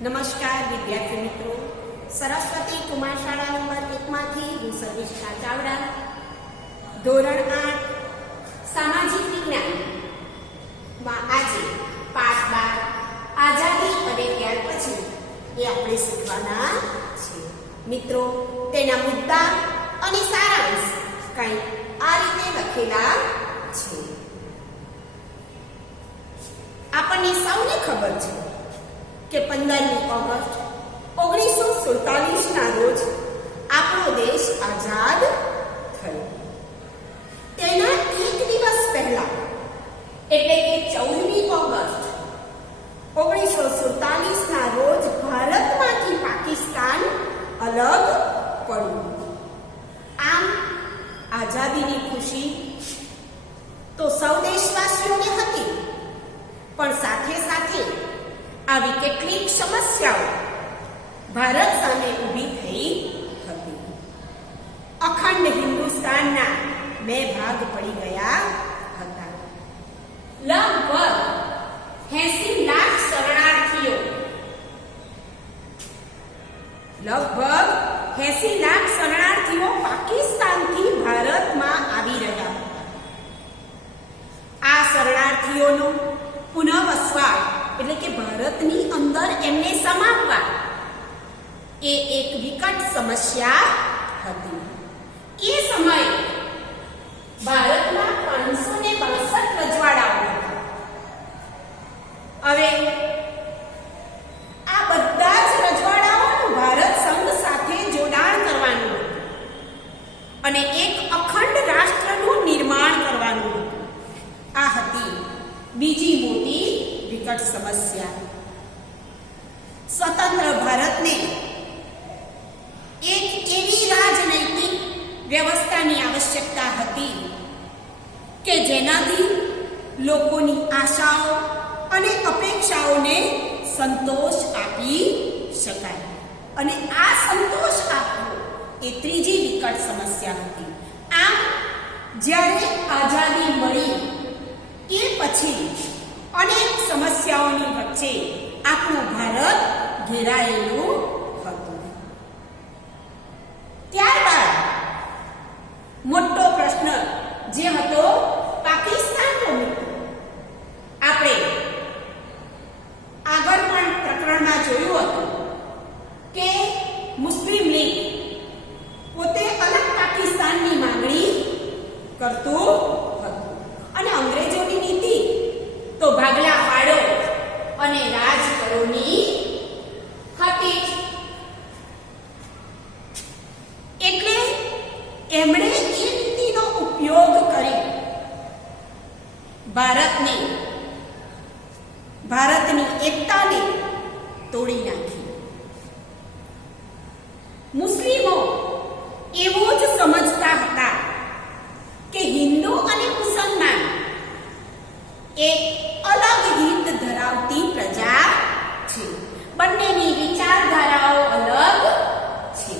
નમસ્કાર વિદ્યાર્થી મિત્રો, સરસ્વતી કુમાર શાળા નંબર 1 માંથી હું સર્વિષ્ઠા ચાવડા, ધોરણ 8 સામાજિક વિજ્ઞાન માં આજે પાઠ 12 આઝાદી અને ત્યાર પછી એ આપણે શીખવાના છે. મિત્રો, તેના મુદ્દા અને સારાંશ કંઈક આ રીતે લખેલા છે. આપણને સૌને ખબર છે કે 15મી ઓગસ્ટ 1947 ના રોજ આપણો દેશ આઝાદ થયો. તેના એક દિવસ પહેલા એટલે કે 14મી ઓગસ્ટ 1947 ના રોજ ભારતમાંથી પાકિસ્તાન અલગ પડ્યું. આમ આઝાદીની ખુશી તો સૌ દેશવાસીઓને હતી, પણ સાથે સાથે આવી કેટલીક સમસ્યાઓ ભારત સામે ઊભી થઈ હતી. અખંડ હિન્દુસ્તાનના 2 ભાગ પડી ગયા હતા. લગભગ 80 લાખ શરણાર્થીઓ પાકિસ્તાનથી ભારતમાં આવી રહ્યા હતા. આ શરણાર્થીઓનો પુનઃવસવાટ એટલે કે ભારતની અંદર એમને સમાવવા એ એક વિકટ સમસ્યા હતી. એ સમયે ભારતમાં 562 રજવાડાઓ હતા. હવે આ બધા જ રજવાડાઓનું ભારત સંઘ સાથે જોડાણ કરવાનું હતું અને એક અખંડ રાષ્ટ્રનું નિર્માણ કરવાનું હતું. આ હતી બીજી મોટી વિકટ સમસ્યા. સ્વતંત્ર ભારતને એક એવી રાજનૈતિક વ્યવસ્થાની આવશ્યકતા હતી કે જેનાથી લોકોની આશાઓ અને અપેક્ષાઓને સંતોષ આપી શકાય. અને આ સંતોષ આપવો એ ત્રીજી વિકટ સમસ્યા હતી. આમ જ્યારે આઝાદી મળી એ પછી અનેક સમસ્યાઓની વચ્ચે આપણું ભારત ઘેરાયેલું હતું. ત્યારબાદ મોટો પ્રશ્ન જે હતો પાકિસ્તાનનો મુદ્દો. આપણે આગળ પણ પ્રકરણમાં જોયું હતું કે મુસ્લિમ લીગ પોતે અલગ પાકિસ્તાનની માંગણી કરતું હતું અને અંગ્રેજોની નીતિ તો ભાગલા પાડો અને રાજ કરોની હતી. એટલે એમણે એ નીતિનો ઉપયોગ કરી ભારતની એકતાને તોડી નાખી. મુસ્લિમો એવું જ સમજતા હતા કે હિન્દુ અને મુસલમાન એક અલગ હિત ધરાવતી પ્રજા છે. બંનેની વિચારધારાઓ અલગ છે.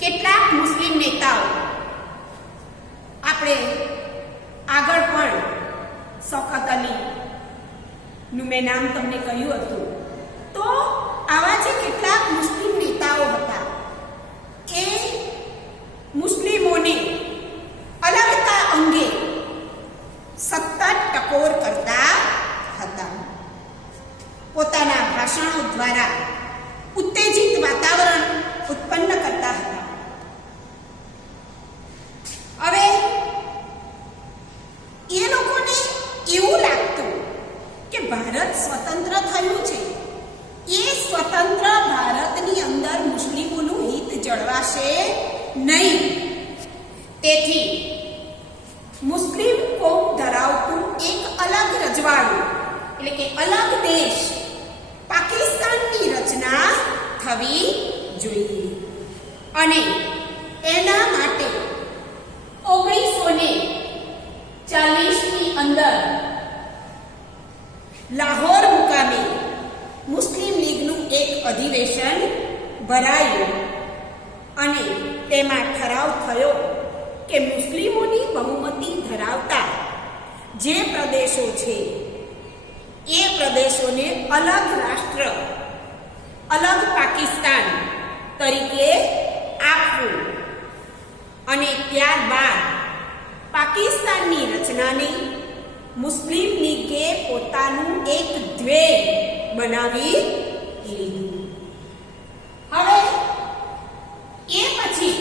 કેટલાક મુસ્લિમ નેતાઓ, આપણે આગળ પણ શૌકત અલી નું મેં નામ તમને કહ્યું હતું, તો આવા જે કેટલાક મુસ્લિમ નેતાઓ હતા એ મુસ્લિમોને અલગતા અંગે સતત ટકોર કરતા હતા. પોતાના ભાષણો દ્વારા ઉત્તેજિત વાતાવરણ ઉત્પન્ન કરતા હતા. હવે એ લોકોને એવું લાગતું કે ભારત સ્વતંત્ર થયું છે, એ સ્વતંત્ર ભારતની અંદર મુસ્લિમોનું હિત જળવાશે નહીં. તેથી મુસ્લિમ કોમ ધરાવતું એક અલગ રજવાડું એટલે કે અલગ દેશ પાકિસ્તાનની રચના થવી જોઈએ. અને એના માટે 1940ની અંદર લાહોર મુકામે મુસ્લિમ લીગનું એક અધિવેશન ભરાયું અને તેમાં ઠરાવ થયો કે મુસ્લિમોની બહુમતી ધરાવતા જે પ્રદેશો છે એ પ્રદેશોને અલગ રાષ્ટ્ર, અલગ પાકિસ્તાન તરીકે આપવું અને ત્યારબાદ પાકિસ્તાનની રચનાને મુસ્લિમ લીગે પોતાનું એક ધ્યેય બનાવી લીધું. હવે એ પછી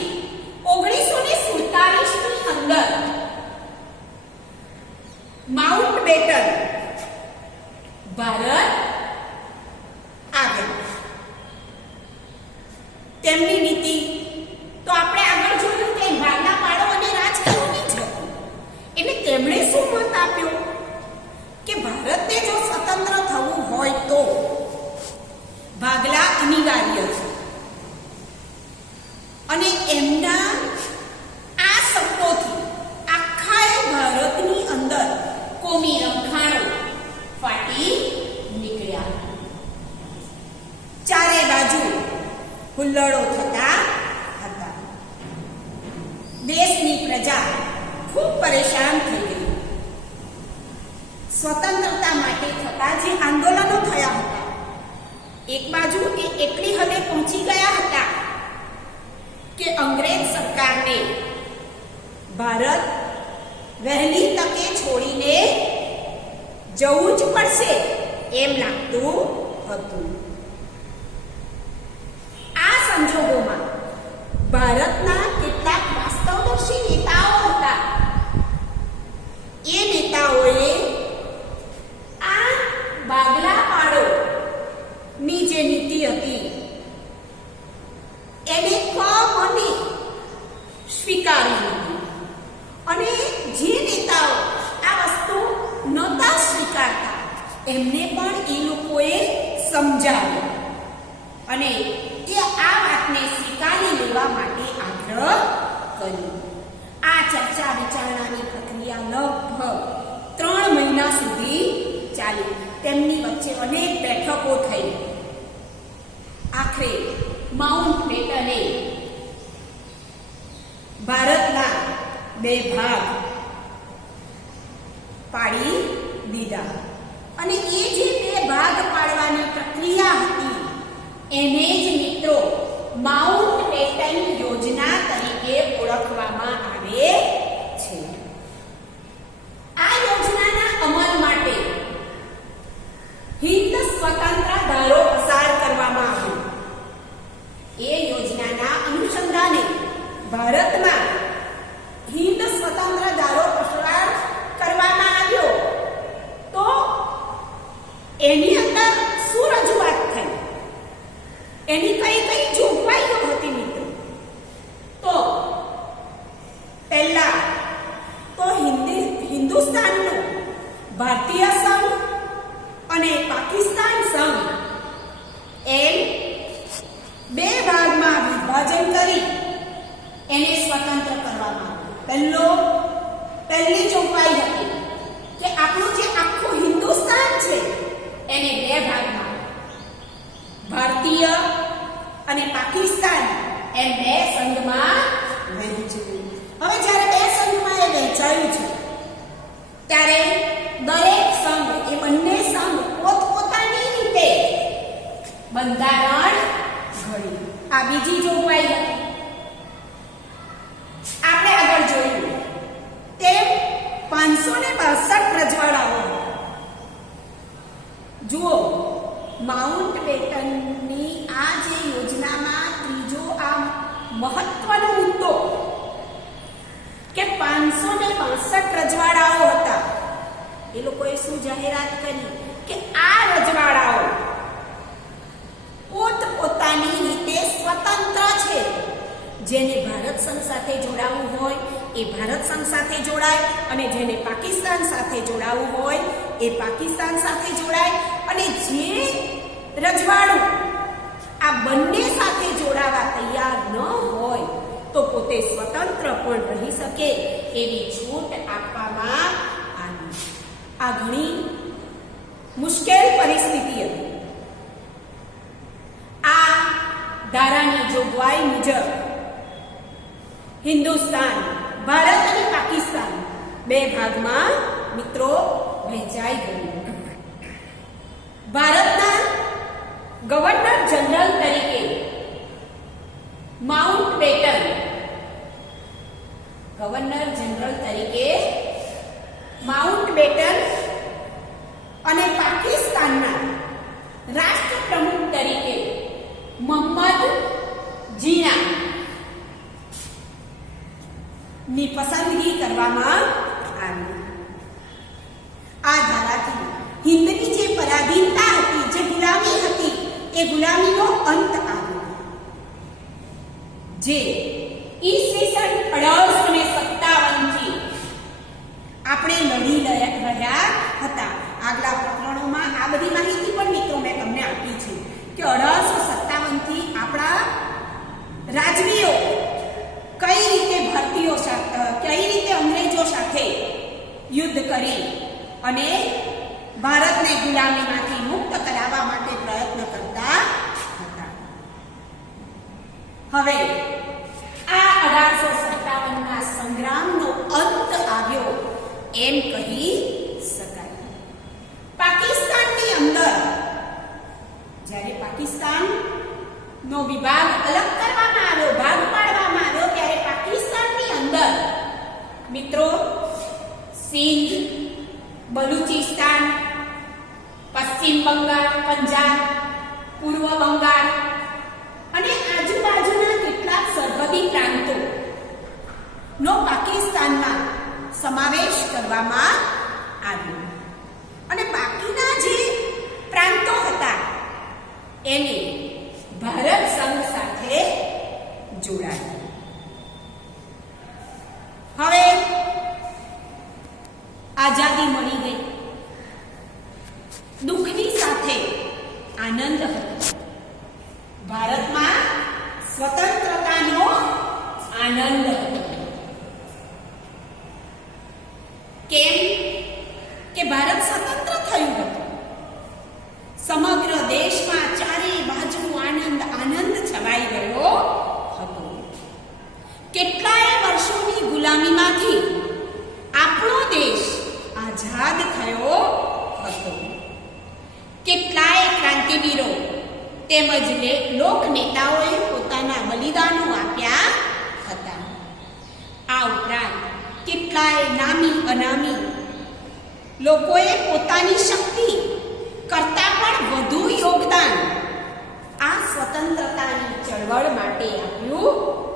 1947ની અંદર માઉન્ટ બેટન ભારત આવ્યા. તેમની નીતિ તો આપણે આગળ જોયું કે ભાગલા પાડો અને રાજ કરવાની છે. એટલે તેમણે શું મત આપ્યો કે ભારતને જો સ્વતંત્ર થવું હોય તો ભાગલા અનિવાર્ય છે. અને એમના આ શબ્દોથી આખા ભારતની અંદર કોમી રમખાણો ફાટી નીકળ્યા. ચારે બાજુ હુલ્લડો થતા હતા. દેશની પ્રજા ખૂબ પરેશાન થઈ ગઈ. સ્વતંત્રતા માટે થતા જે આંદોલનો થયા હતા, એક બાજુ એ એટલી હદે પહોંચી ગયા હતા કે અંગ્રેજ સરકારને ભારત વહેલી તકે છોડીને જવું જ પડશે એમ લાગતું હતું. આ સંજોગોમાં ભારતના કેટલાક વાસ્તવદર્શી નેતાઓ હતા. એ નેતાઓએ આ ભાગલા પાડો ની જે નીતિ હતી એને મને સ્વીકારી લીધી. અને જે નેતાઓ આ વસ્તુ નહોતા સ્વીકારતા એમને પણ એ લોકોએ સમજાવ્યું અને એ આ વાતને સ્વીકારી લેવા માટે આગ્રહ કર્યો. આ ચર્ચા વિચારણાની પ્રક્રિયા લગભગ 3 મહિના સુધી ચાલી. તેમની વચ્ચે અનેક બેઠકો થઈ. આખરે માઉન્ટ બેટને ભારતના 2 ભાગ પાડી દીધા. અને એ જે 2 ભાગ પાડવાની પ્રક્રિયા હતી એને જ મિત્રો માઉન્ટ બેટન યોજના તરીકે ઓળખવામાં આવે છે. આ યોજનાના અમલ માટે હિન્દ સ્વતંત્ર ધારો પસાર કરવામાં આવ્યો. એ યોજનાના અનુસંધાને ભારતમાં હિન્દ સ્વતંત્ર ધારો પસાર કરવામાં આવ્યો. તો એની અંદર શું રજૂઆત થઈ, એની કઈ કઈ જોગવાઈઓ હતી મિત્રો? તો પહેલા તો હિન્દુસ્તાનનો ભારતીય સંઘ અને પાકિસ્તાન સંઘ એમ 2 ભાગમાં વિભાજન કરી એને સ્વતંત્ર કરવામાં આવ્યું. પહેલી જોગવાઈ હતી કે આપણું જે આખું હિન્દુસ્તાન છે એને 2 ભાગમાં ભારતીય અને પાકિસ્તાન એમ 2 સંઘમાં વહેંચવું. હવે જ્યારે 2 સંઘમાં એ વહેંચાયું છે ત્યારે દરેક સંઘ, એ બંને સંઘ પોતપોતાની રીતે બંધારણ ઘડી. આ બીજી જોગવાઈ હતી. આપણે આગળ જોયું તેમ 562 રજવાડાઓ. જુઓ, માઉન્ટ બેટનની આ જે યોજનામાં ત્રીજો આ મહત્વનો મુદ્દો કે 562 રજવાડાઓ હતા. એ લોકોએ શું જાહેરાત કરી કે આ રજવાડાઓ પોતપોતાની રીતે સ્વતંત્ર છે. જેને ભારત સંઘ સાથે જોડાવું હોય એ ભારત સંઘ સાથે જોડાય, અને જેને પાકિસ્તાન સાથે જોડાવું હોય એ પાકિસ્તાન સાથે જોડાય. અને જે રજવાડું આ બંને સાથે જોડાવા તૈયાર ન હોય તો પોતે સ્વતંત્ર પણ રહી શકે એવી છૂટ આપવામાં આવી. આ ઘણી મુશ્કેલ પરિસ્થિતિ હતી. આ ધારાની જોગવાઈ મુજબ હિન્દુસ્તાન, ભારત અને પાકિસ્તાન 2 ભાગમાં મિત્રો વહેંચાઈ ગયું. ગવર્નર જનરલ તરીકે માઉન્ટ બેટન, ગવર્નર જનરલ તરીકે માઉન્ટ બેટન અને પાકિસ્તાનના રાષ્ટ્રપ્રમુખ તરીકે મોહમ્મદ જીના ની પસંદગી કરવામાં આવી. આ ધારાથી હિન્દની જે પરાધીનતા હતી, જે ગુલામી હતી, એ ગુલામીનો અંત આવ્યો, જે ઈસવીસન 1857 થી આપણે લડી રહ્યા હતા. આગલા પ્રકરણોમાં આ બધી માહિતી પણ મિત્રો મેં તમને આપી છે કે 1857 થી આપણા રાજવીઓ કઈ રીતે ભારતીયો સાથે, કઈ રીતે અંગ્રેજો સાથે યુદ્ધ કરી અને ભારતને ગુલામીમાંથી મુક્ત કરાવવા માટે પ્રયત્ન કરતા હતા. હવે આ 1857 ના સંગ્રામનો અંત આવ્યો એમ કહી શકાય. પાકિસ્તાનની અંદર જ્યારે પાકિસ્તાનનો વિભાગ અલગ કરવામાં આવ્યો, ભાગ પાડવામાં આવ્યો, ત્યારે પાકિસ્તાનની અંદર મિત્રો સિંધ, બલુચિસ્તાન, પશ્ચિમ બંગાળ, પંજાબ, પૂર્વ બંગાળ અને આજુબાજુના કેટલાક સરહદી પ્રાંતો નો પાકિસ્તાનમાં સમાવેશ કરવામાં આવ્યો અને બાકીના જે પ્રાંતો હતા એને ભારત સંઘ સાથે જોડાયા. હવે આઝાદી મળી ગઈ, દુઃખની સાથે આનંદ હતો. ભારતમાં સ્વતંત્રતાનો આનંદ હતો. કેમ કે ભારત સ્વતંત્ર થયું હતું. સમગ્ર દેશમાં ચારે બાજુ આનંદ આનંદ છવાઈ ગયો હતો. કેટલાય વર્ષોની ગુલામીમાંથી આપણો દેશ આઝાદ થયો હતો. કેટલાય ક્રાંતિવીરો તેમજ લોક નેતાઓએ પોતાના બલિદાનો આપ્યા હતા. આ ઉપરાંત કેટલાય નામી અનામી લોકોએ પોતાની શક્તિ કરતાં પણ વધુ યોગદાન આ સ્વતંત્રતાની ચળવળ માટે આપ્યું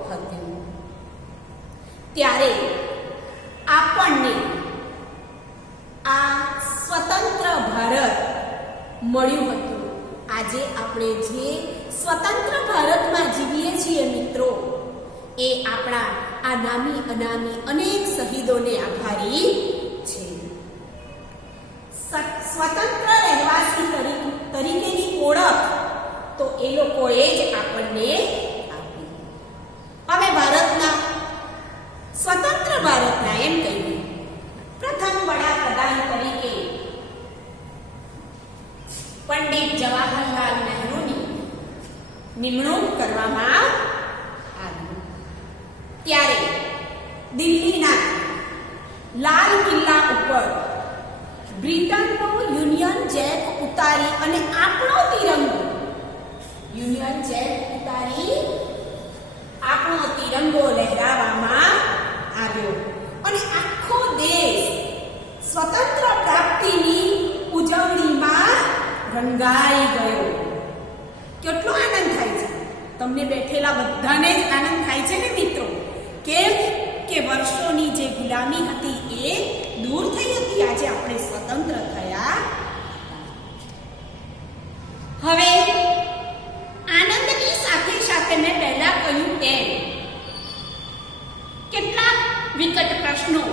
હતું. ત્યારે આપણને આ સ્વતંત્ર ભારત મળ્યું હતું. આજે આપણે જે સ્વતંત્ર ભારતમાં જીવીએ છીએ મિત્રો, એ આપણા આ નામી અનામી અનેક શહીદોને આભારી છે. સ્વતંત્ર રહેવાસી તરીકેની ઓળખ તો એ લોકોએ જ આપણને આપી. હવે ભારતના સ્વતંત્ર ભારતના એમ કહીએ પ્રથમ વડાપ્રધાન તરીકે પંડિત જવાહરલાલ નહેરુની નિમણૂક કરવામાં આવી. ત્યારે દિલ્હીના લાલ કિલ્લા ઉપર બ્રિટનનો યુનિયન જેક ઉતારી અને આપણો તિરંગો, યુનિયન જેક ઉતારી આપણો તિરંગો લહેરાવવામાં આવ્યો અને આખો દેશ સ્વતંત્ર પ્રાપ્તિની ઉજવણીમાં રંગાઈ ગયો. કેટલો આનંદ થાય છે! તમને બેઠેલા બધાને જ આનંદ થાય છે ને મિત્રો? કેમ કે વર્ષોની જે ગુલામી હતી એ દૂર થઈ હતી. આજે આપણે સ્વતંત્ર થયા. હવે આનંદની સાથે સાથે મેં પહેલા કહ્યું તેમ કેટલાક વિકટ પ્રશ્નો,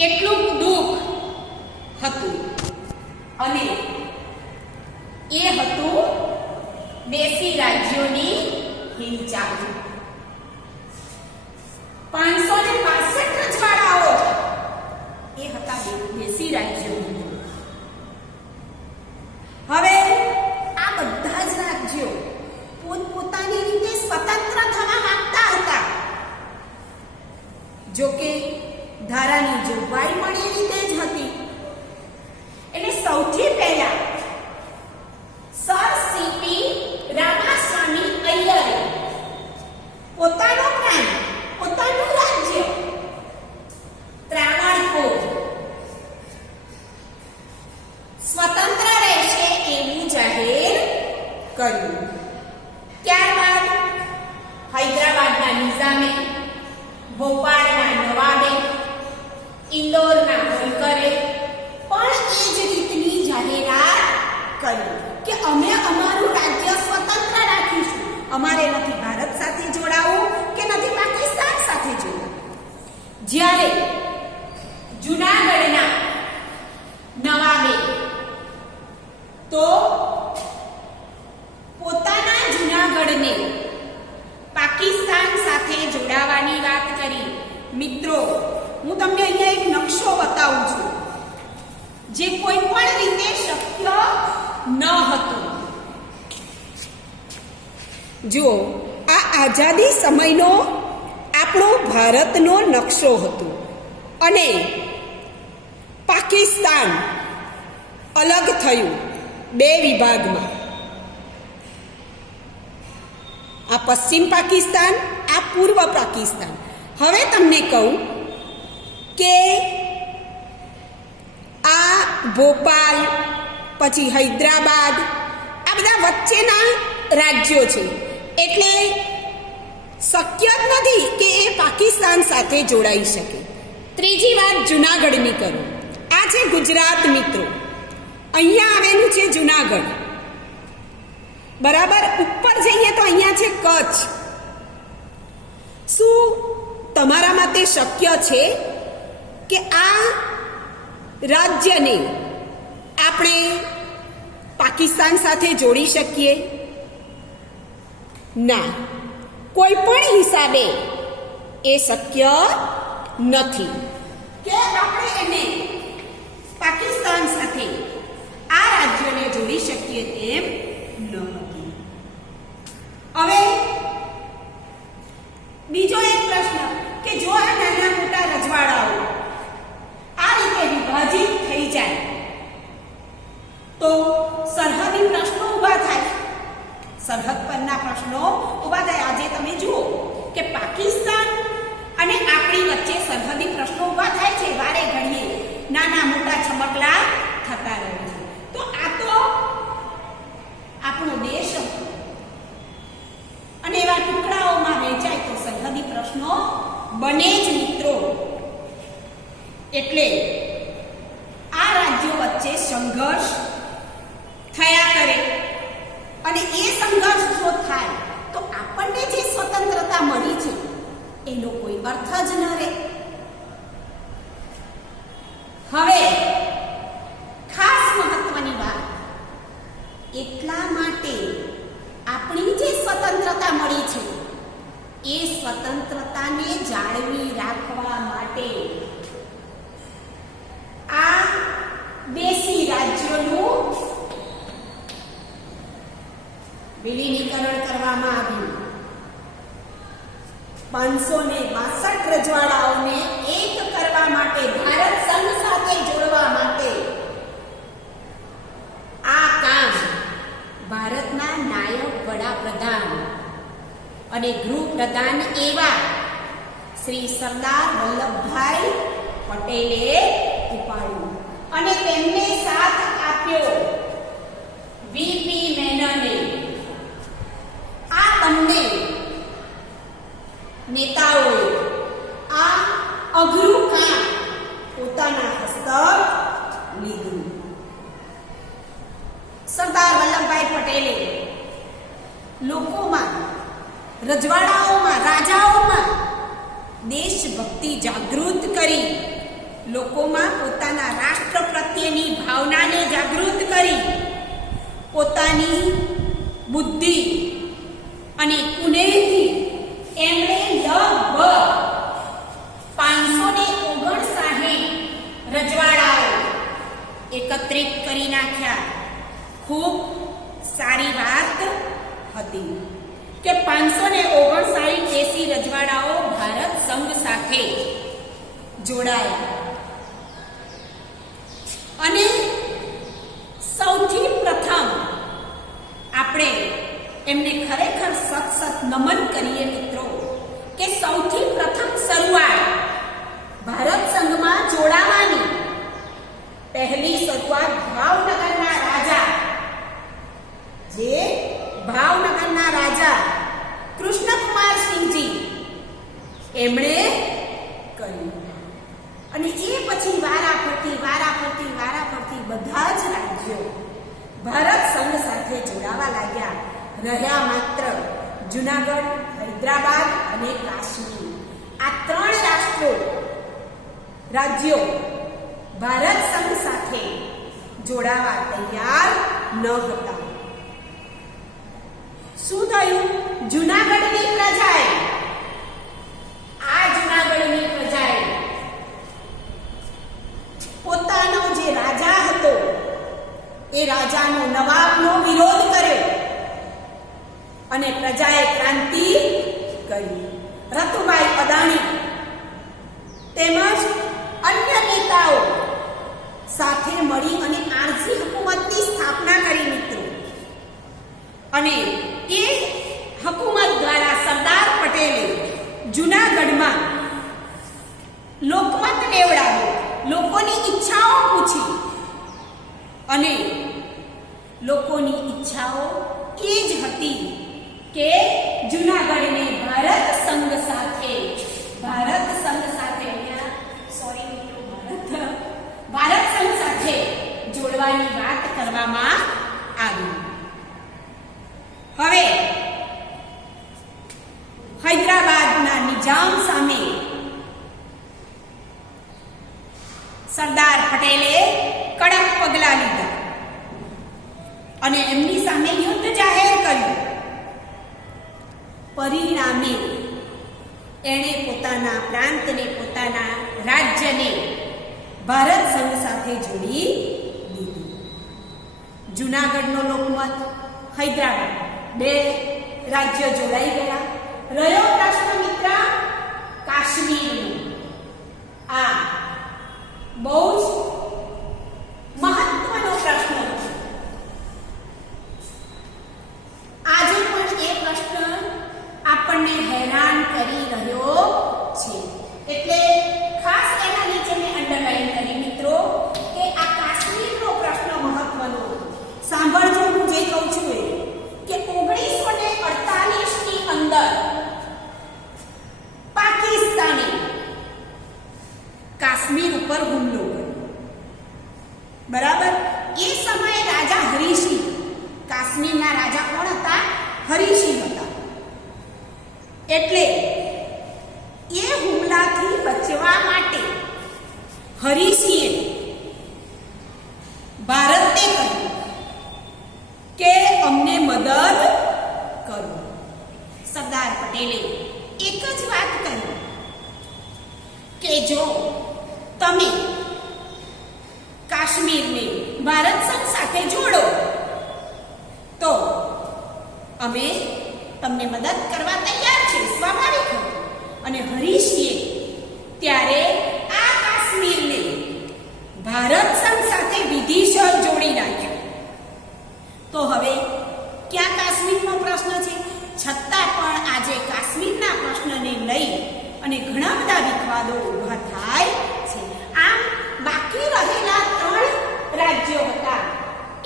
કેટલું દુઃખ હતું અને એ હતું દેશી રાજ્યોની હિલચાલ. 565 રજવાડાઓ એ હતા દેશી રાજ્યો. હવે આ બધા જ રાજ્યો પોતપોતાની રીતે સ્વતંત્ર થવા માંગતા હતા. જો કે ધારાની જોગવાઈ પણ એ રીતે જ હતી. એટલે સૌથી પહેલા સર સીપી કર્યું. ત્યારબાદ હૈદરાબાદના નિઝામે, ભોપાલના નવાબે, ઇન્દોરના હોલકરે પણ એ જ રીતની જાહેરાત કરી કે અમે અમારું રાજ્ય સ્વતંત્ર રાખીશું. અમારે નથી ભારત સાથે જોડાવું કે નથી પાકિસ્તાન સાથે જોડાવું. જ્યારે જૂનાગઢના નવાબે તો પોતાના જૂનાગઢને પાકિસ્તાન સાથે જોડાવાની વાત કરી. મિત્રો, હું તમને અહીંયા એક નકશો બતાવું છું જે કોઈ પણ રીતે શક્ય ન હતું. જુઓ, આ આઝાદી સમયનો આપણો ભારતનો નકશો હતો અને પાકિસ્તાન અલગ થયું બે વિભાગમાં. આ પશ્ચિમ પાકિસ્તાન, આ પૂર્વ પાકિસ્તાન. હવે તમને કહું કે આ ભોપાલ, પછી હૈદરાબાદ, આ બધા વચ્ચેના રાજ્યો છે. એટલે શક્ય જ નથી કે એ પાકિસ્તાન સાથે જોડાઈ શકે. ત્રીજી વાત જૂનાગઢની કરું. આ છે ગુજરાત મિત્રો. અહીંયા આવેલું છે જૂનાગઢ. બરાબર ઉપર જઈએ તો અહીંયા છે કચ્છ. શું તમારા માટે શક્ય છે કે આ રાજ્યને આપણે પાકિસ્તાન સાથે જોડી શકીએ? ના, કોઈ પણ હિસાબે એ શક્ય નથી કે આપણે એને પાકિસ્તાન સાથે આ રાજ્યોને જોડી શકીએ તેમ નથી. હવે બીજો એક પ્રશ્ન કે જો આ નાના મોટા રજવાડાઓ આ રીતે વિભાજિત થઈ જાય તો સરહદી પ્રશ્નો ઊભા થાય. સરહદ પરના પ્રશ્નો ઊભા થાય. આજે તમે જુઓ કે પાકિસ્તાન અને આપણી વચ્ચે સરહદી પ્રશ્નો ઊભા થાય છે. વારે ઘડીએ નાના મોટા છમકલા થતા રહે છે. તો આ તો આપણો દેશ હતો અને એવા ટુકડાઓમાં વહેંચાય તો સરહદી પ્રશ્નો બને જ મિત્રો. એટલે આ રાજ્યો વચ્ચે સંઘર્ષ થયા કરે અને એ સંઘર્ષ જો થાય તો આપણને જે સ્વતંત્રતા મળી છે એનો કોઈ અર્થ જ ન રહે. હવે ખાસ મહત્વની વાત, એટલા માટે આપણી જે સ્વતંત્રતા મળી છે એ સ્વતંત્રતાને જાળવી રાખવા માટે આ દેશી રાજ્યોનું વિલીનીકરણ કરવામાં આવ્યું. 562 રજવાડાઓને એક કરવા માટે, ભારત સંઘ સાથે જોડવા માટે આ કામ ભારતના નાયબ વડાપ્રધાન અને ગૃહપ્રધાન એવા શ્રી સરદાર વલ્લભભાઈ પટેલે ઉપાડ્યું અને તેમને સાથ આપ્યો વીપી મેનને. આ બંને નેતાઓએ આ અઘરું કામ પોતાના હસ્તક લીધું. સરદાર વલ્લભભાઈ પટેલે લોકોમાં, રજવાડાઓમાં, રાજાઓમાં દેશભક્તિ જાગૃત કરી, લોકોમાં પોતાના રાષ્ટ્ર પ્રત્યેની ભાવનાને જાગૃત કરી, પોતાની બુદ્ધિ અને કુનેહથી એમણે લગભગ 559 રજવાડાઓ એકત્રિત કરી નાખ્યા. ખૂબ સારી વાત હતી કે 559 દેશી રજવાડાઓ ભારત સંઘ સાથે જોડાયા. અને સૌથી પ્રથમ આપણે એમને ખરેખર સત નમન કરીએ મિત્રો કે સૌથી પ્રથમ શરૂઆત ભારત સંઘમાં જોડાવાની પહેલી શરૂઆત ભાવનગરના રાજા જે ભારત સંઘ સાથે જોડાવા લાગ્યા. રહ્યા માત્ર જુનાગઢ, હૈદરાબાદ અને કાશ્મીર. આ 3 રાજ્યો ભારત સંઘ સાથે જોડાવા તૈયાર ન હતા. શું થયું? જુનાગઢની પ્રજાએ પોતાનો જે રાજા હતો એ રાજાનો નવાબનો વિરોધ કર્યો અને પ્રજાએ ક્રાંતિ કરી. રતુભાઈ અદાણી તેમજ અન્ય નેતાઓ સાથે મળી અને આરસી હુકુમતની સ્થાપના કરી મિત્રો. અને એ હુકુમત દ્વારા સરદાર પટેલે જુનાગઢમાં લોકમત લેવડાવ્યો, લોકોની ઈચ્છાઓ પૂછી અને લોકોની ઈચ્છાઓ એ જ હતી કે જુનાગઢને ભારત સંઘ સાથે ભારત સંઘ સાથે જોડવાની વાત કરવામાં આવી. હવે હૈદરાબાદના નિજામ સામે સરદાર પટેલે કડક પગલાં લીધા અને એમની સામે યુદ્ધ જાહેર કર્યું. પરિણામે એણે પોતાના પ્રાંતને, પોતાના રાજ્યને ભારત સંઘ સાથે જોડી દીધું. જુનાગઢનો લોકમત, હૈદરાબાદ, 2 રાજ્યો જોડાઈ ગયા. રહ્યો પ્રશ્ન મિત્ર કાશ્મીરનો. આ બહુ જ મહત્વનો પ્રશ્ન છે. આજે પણ એ પ્રશ્ન આપણને હેરાન કરી રહ્યો છે. એટલે ખાસ એના નીચે મેં અંડરલાઈન કરી મિત્રો કે આ કાશ્મીરનો પ્રશ્ન મહત્વનો. સાંભળજો હું જે કહું છું એ કે 1948 ની અંદર પાકિસ્તાને કાશ્મીર ઉપર હુમલો કર્યો. બરાબર? એ સમયે રાજા હરીસિંહ, કાશ્મીરના રાજા કોણ હતા? હરીસિંહ હતા. એટલે એ હુમલાથી બચવા માટે હરીસિંહે ભારતને કહ્યું કે અમને મદદ કરો. સરદાર પટેલે એક જ વાત કરી કે જો તમે કાશ્મીરને ભારત સંઘ સાથે જોડો તો અમે તમને મદદ કરવા તૈયાર છે. સ્વાભાવિક હતું. અને હરીસિંહે ત્યારે આ કાશ્મીરને ભારત સંઘ સાથે વિધિસર જોડી નાખ્યું. તો હવે ક્યાં કાશ્મીરનો પ્રશ્ન છે? છતાં પણ આજે કાશ્મીરના પ્રશ્નને લઈ અને ઘણા બધા વિવાદો ઊભા થાય છે. આમ બાકી રહેલા 3 રાજ્યો હતા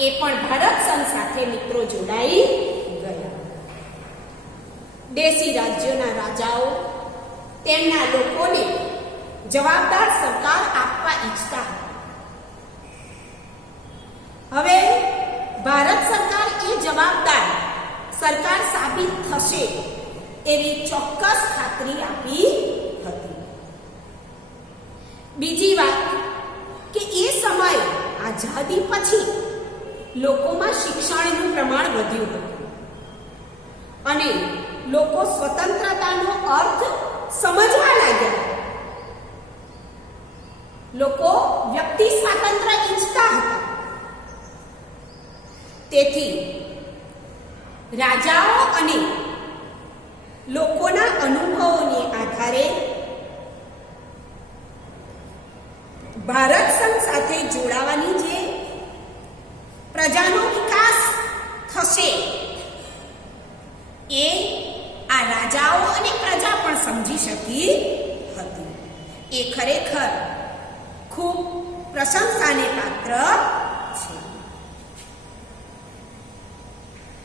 એ પણ ભારત સંઘ સાથે મિત્રો જોડાઈ ગયા. દેશી રાજ્યોના રાજાઓ તેમના લોકોને જવાબદાર સરકાર આપવા ઈચ્છતા હતા. હવે ભારત સરકાર એ જવાબદાર સરકાર સાબિત થશે એવી ચોક્કસ ખાતરી આપી હતી. બીજી વાત કે એ સમયે આઝાદી પછી લોકોમાં શિક્ષણનું પ્રમાણ વધ્યું હતું અને લોકો સ્વતંત્રતાનો અર્થ સમજવા લાગ્યા. લોકો વ્યક્તિ સ્વાતંત્ર્ય ઈચ્છતા હતા. તેથી રાજાઓ અને લોકોના અનુભવોને આધારે ભારત સંઘ સાથે જોડાવાની જે પ્રજાનો વિકાસ થશે એ આ રાજાઓ અને પ્રજા પણ સમજી શકી હતી. એ ખરેખર ખૂબ પ્રશંસાને પાત્ર છે.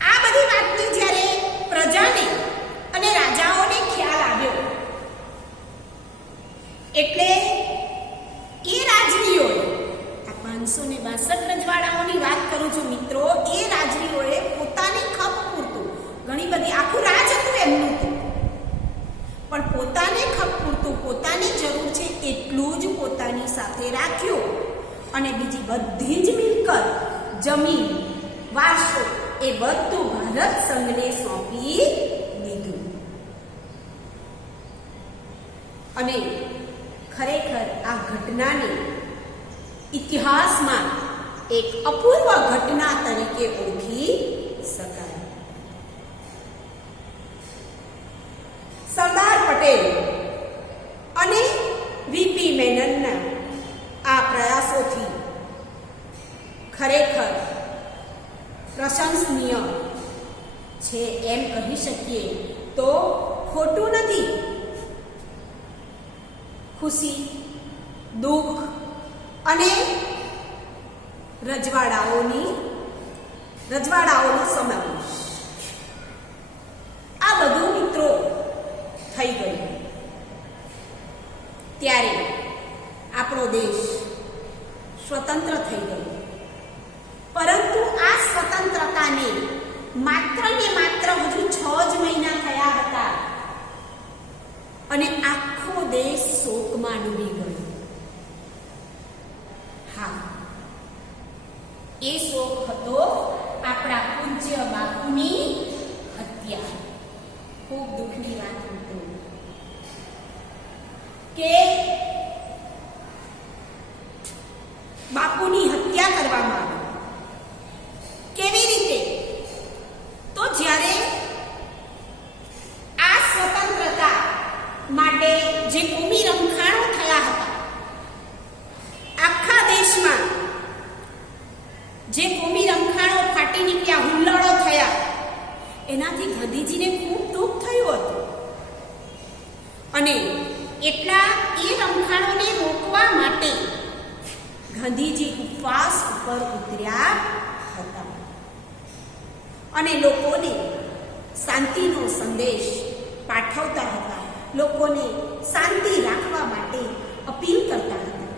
આ બધી વાતની જ્યારે પ્રજાને અને રાજાઓને ખ્યાલ આવ્યો એટલે એ રાજવીઓએ, આ 562 રજવાડાઓની વાત કરું છું મિત્રો, એ એટલું જ પોતાની સાથે રાખ્યું અને બીજી બધી જ મિલકત, જમીન, વારસો એ બધું ભારત સંઘને સોંપી દીધું. અને ખરેખર આ ઘટનાને ઇતિહાસમાં એક અપૂર્વ ઘટના તરીકે ઓળખી શકાય. સરદાર પટેલ અને વીપી મેનનના આ પ્રયાસોથી ખરેખર પ્રશંસનીય છે એમ કહી શકીએ તો ખોટું નથી. ખુશી, દુઃખ અને રજવાડાઓનો સમાવેશ આ બધું મિત્રો થઈ ગયું. ત્યારે આપણો દેશ સ્વતંત્ર થઈ ગયો. પરંતુ આ સ્વતંત્રતાને માત્ર ને માત્ર હજુ 6 જ મહિના થયા હતા અને આખો દેશ શોકમાં ડૂબી ગયો. હા, એ શોક હતો આપણા પૂજ્ય બાપુની હત્યા. ખૂબ દુઃખની વાત હતી કે બાપુની હત્યા કરવામાં આવી. કેવી રીતે? તો જ્યારે આ સ્વતંત્રતા માટે જે કોમી રમખાણો થયા હતા, આખા દેશમાં જે કોમી રમખાણો ફાટી નીકળ્યા, હુલ્લડો થયા, એનાથી ગાંધીજીને ખૂબ દુઃખ થયું હતું. અને એટલા એ રમખાણોને રોકવા માટે ગાંધીજી ઉપવાસ ઉપર ઉતર્યા હતા અને લોકોને શાંતિનો સંદેશ પાઠવતા હતા, લોકોને શાંતિ રાખવા માટે અપીલ કરતા હતા.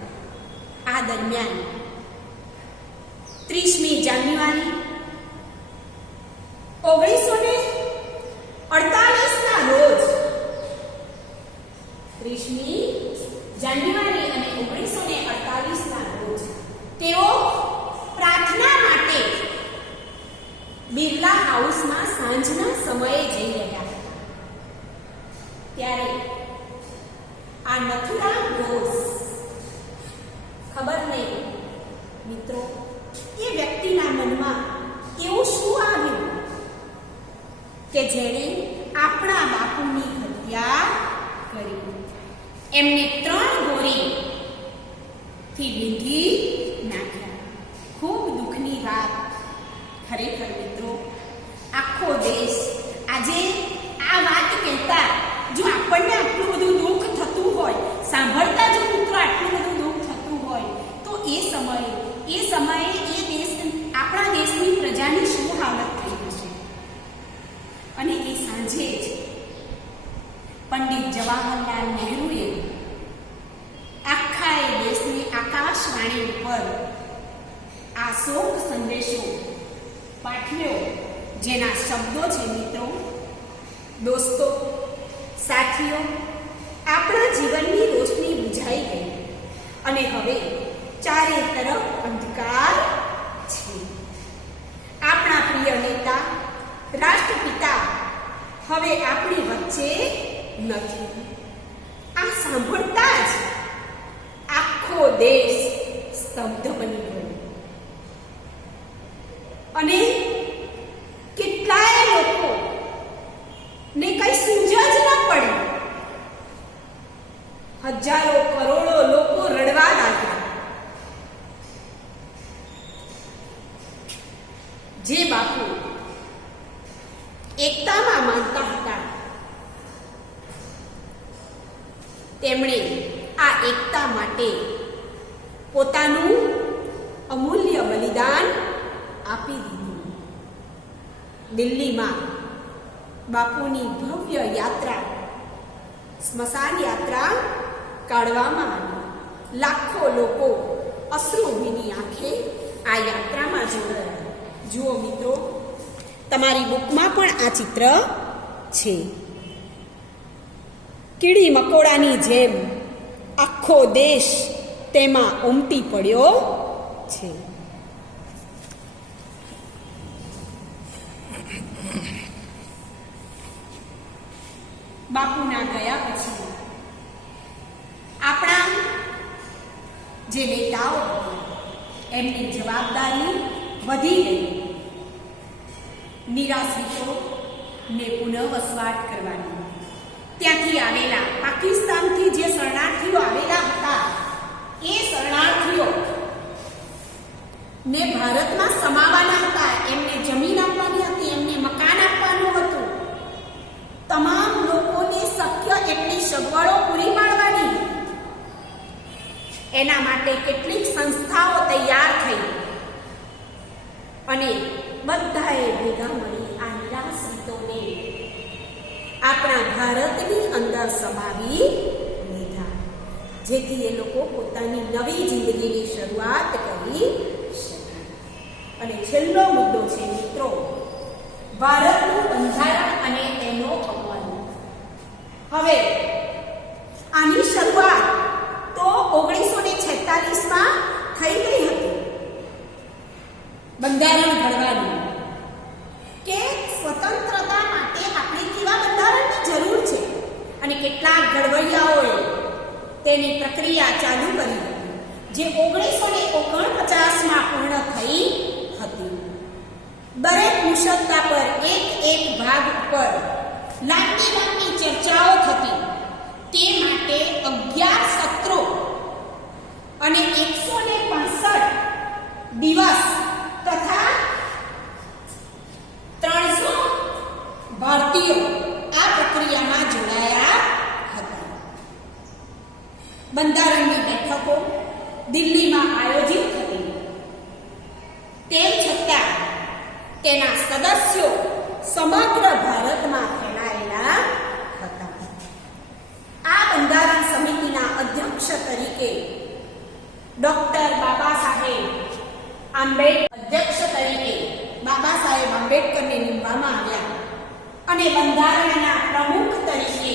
આ દરમિયાન 30મી જાન્યુઆરી 1948ના રોજ 30મી જાન્યુઆરી અને 1948ના રોજ તેઓ પ્રાર્થના માટે બિરલા હાઉસમાં સાંજના સમયે જઈ રહ્યા હતા. ત્યારે આ નથુરામ ઘોષ, ખબર નહીં મિત્રો એ વ્યક્તિના મનમાં એવું શું આવ્યું કે જેણે આપણા બાપુની હત્યા કરી. એમને 3 ગોળીથી બીંધી નાખ્યા. ખૂબ દુઃખની વાત. ખરેખર મિત્રો, આખો દેશ આજે આ વાત કહેતા, જો આપણને આટલું બધું દુઃખ થતું હોય, સાંભળતા જો મિત્રો આટલું બધું દુઃખ થતું હોય, તો એ સમયે દેશ, આપણા દેશની પ્રજાની શું હાલત થઈ હશે. અને એ સાંજે જ પંડિત જવાહરલાલ નહેરુએ આખા એ દેશની આકાશવાણી ઉપર આ શોક સંદેશો પાઠવ્યો, જેના શબ્દો છે મિત્રો, દોસ્તો, સાથીઓ, આપણા જીવનની રોશની બુઝાઈ ગઈ અને હવે ચારે તરફ અંધકાર છે. આપણા પ્રિય નેતા, રાષ્ટ્રપિતા હવે આપણી વચ્ચે નથી. આ સાંભળતા જ આખો દેશ સ્તબ્ધ બની ગયો અને કેટલાય લોકો ને કઈ સૂઝ જ ન પડી. હજારો કરોડો લોકો રડવા લાગ્યા. જે બાપુ એકતામાં માનતા હતા, તેમણે આ એકતા માટે પોતાનું અમૂલ્ય બલિદાન આપી દીધું. દિલ્હીમાં બાપુની ભવ્ય યાત્રા, સ્મશાન યાત્રા કાઢવામાં આવી. લાખો લોકો અશ્રુભીની આંખે આ યાત્રામાં જોડાયા. જુઓ મિત્રો, તમારી બુકમાં પણ આ ચિત્ર છે. કીડી મકોડાની જેમ આખો દેશ તેમાં ઉમટી પડ્યો છે. બાપુના ગયા પછી આપણા જે નેતાઓ એમની જવાબદારી વધી ગઈ. નિરાશ્રિતોને પુનઃ વસવાટ કરવાની, ત્યાંથી આવેલા પાકિસ્તાનથી જે શરણાર્થીઓ આવેલા હતા એ શરણાર્થીઓ ને ભારતમાં સમાવાના હતા. એમને જમીન આપવાની હતી, એમને મકાન આપવાનું હતું. તમામ લોકોને શક્ય એટલી સગવડો પૂરી પાડવાની. એના માટે કેટલીક સંસ્થાઓ તૈયાર થઈ અને બધાએ ભેગા મળી આ નિરાશ્રિતોને આપણા ભારતની અંદર સમાવી લીધા, જેથી એ લોકો પોતાની નવી જિંદગીની શરૂઆત કરી શકે. અને છેલ્લો મુદ્દો છે મિત્રો, ભારતનું બંધારણ અને તેનો અમલ. હવે આની શરૂઆત તો 1946માં થઈ ગઈ હતી. બંધારણ ઘડવાનું કે સ્વતંત્રતા માટે આપણે કેવા બંધારણની જરૂર છે, અને કેટલાક ઘડવૈયાઓએ તેની પ્રક્રિયા ચાલુ કરી હતી, જે 1949માં પૂર્ણ થઈ હતી. દરેક મુસદ્દા પર એક ભાગ ઉપર લાંબી ચર્ચાઓ થતી. તે માટે 11 સત્રો અને 165 દિવસ તથા 300 ભારતીયો આ પ્રક્રિયામાં જોડાયા હતા. બંધારણની બેઠકો દિલ્હીમાં આયોજિત થતી. તેમ છતાં તેના સદસ્યો સમગ્ર ભારતમાં ફેલાયેલા હતા. આ બંધારણ સમિતિના અધ્યક્ષ તરીકે ડોક્ટર બાબા સાહેબ આંબેડકરને નિમવામાં આવ્યા અને બંધારણના પ્રમુખ તરીકે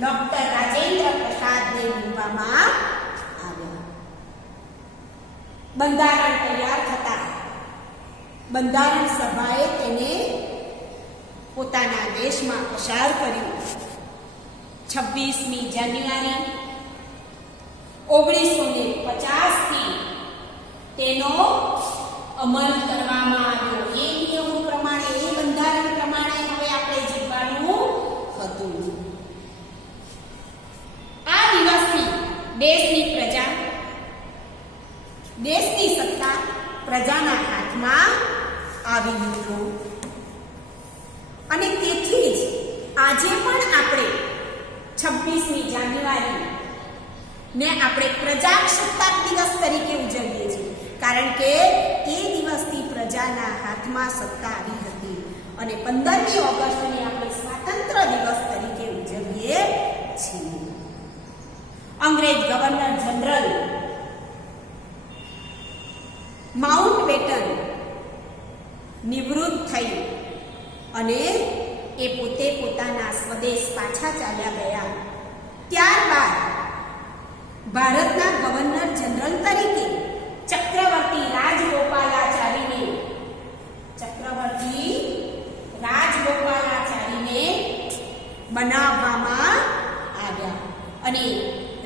ડોક્ટર રાજેન્દ્ર પ્રસાદને નિમવામાં આવ્યા. બંધારણ તૈયાર થતા બંધારણ સભાએ તેને પોતાના દેશમાં પસાર કર્યું. 26મી જાન્યુઆરી 1950થી તેનો અમલ કરવામાં આવ્યો. એ નિયમો પ્રમાણે, એ બંધારણ પ્રમાણે હવે આપણે જીવવાનું હતું. આ દિવસથી દેશની પ્રજા, દેશની સત્તા પ્રજાના હાથમાં આવી મિત્રો. અને તેથી જ આજે પણ આપણે 26મી જાન્યુઆરી ને આપણે પ્રજાસત્તાક દિવસ તરીકે ઉજવીએ છીએ, કારણ કે એ દિવસથી પ્રજાના હાથમાં સત્તા આવી હતી. અને 15મી ઓગસ્ટને આપણે સ્વાતંત્ર્ય દિવસ તરીકે ઉજવીએ છીએ. અંગ્રેજ ગવર્નર જનરલ માઉન્ટબેટન નિવૃત્ત થઈ અને એ પોતે પોતાના સ્વદેશ પાછા ચાલ્યા ગયા. ત્યારબાદ ભારતના ગવર્નર જનરલ તરીકે ચક્રવર્તી રાજગોપાલાચારીને બનાવવામાં આવ્યા અને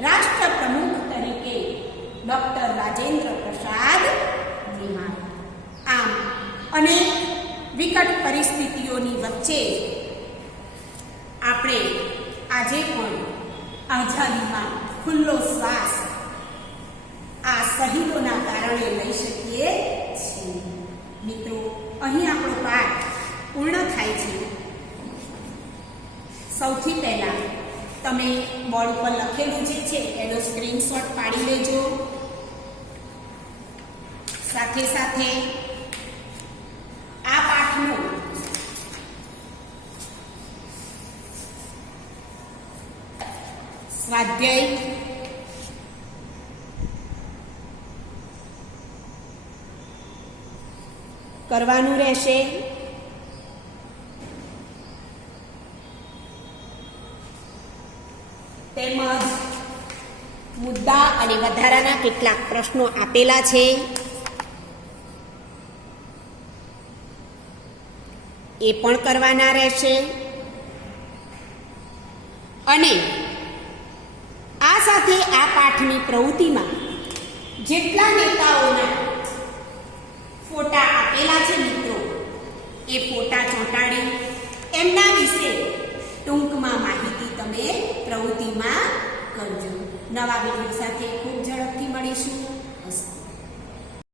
રાષ્ટ્ર પ્રમુખ તરીકે ડોક્ટર રાજેન્દ્ર પ્રસાદ નિમાયા. આમ અનેક વિકટ પરિસ્થિતિઓની વચ્ચે આપણે આજે પણ આઝાદીમાં ખુલ્લો શ્વાસ આ શહીદોના કારણે લઈ શકીએ છીએ. મિત્રો, અહીં આપણો પાઠ પૂર્ણ થાય છે. સૌથી પહેલા તમે બોર્ડ પર લખેલું જે છે એનો સ્ક્રીનશોટ પાડી લેજો. સાથે સાથે આ પાઠનો સ્વાધ્યાય કરવાનું રહેશે. તેમજ અને વધારાના કેટલાક પ્રશ્નો આપેલા છે એ પણ કરવાના રહેશે. અને આ સાથે આ પાઠની પ્રવૃત્તિમાં જેટલા નેતાઓના ફોટા આપેલા છે મિત્રો, એ ફોટા ચોંટાડી એમના વિશે ટૂંકમાં માહિતી તમે પ્રવૃત્તિમાં કરજો. નવા વિડીયો સાથે ખૂબ ઝડપથી મળીશું.